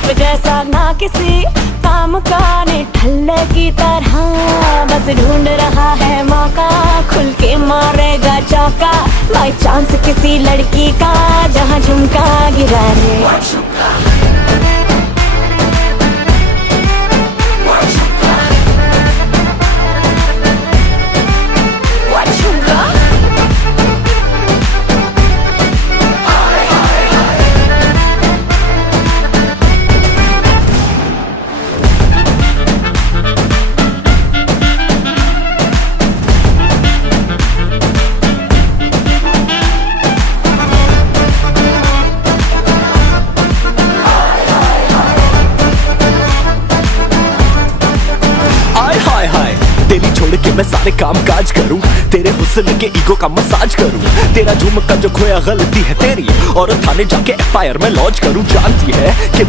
Chef जैसा ना किसी काम का निठल्ले की तरह, बस ढूंढ रहा है मौका, खुल के मारेगा चौका। बाई चांस किसी लड़की का जहाँ झुमका गिरा रे। तेरी छोड़ के मैं सारे काम काज करूं, तेरे हुस्न के ईगो का मसाज करूं, तेरा झुमका जो खोया गलती है तेरी, और थाने जाके एफआईआर में लॉन्च करूं। जानती है कि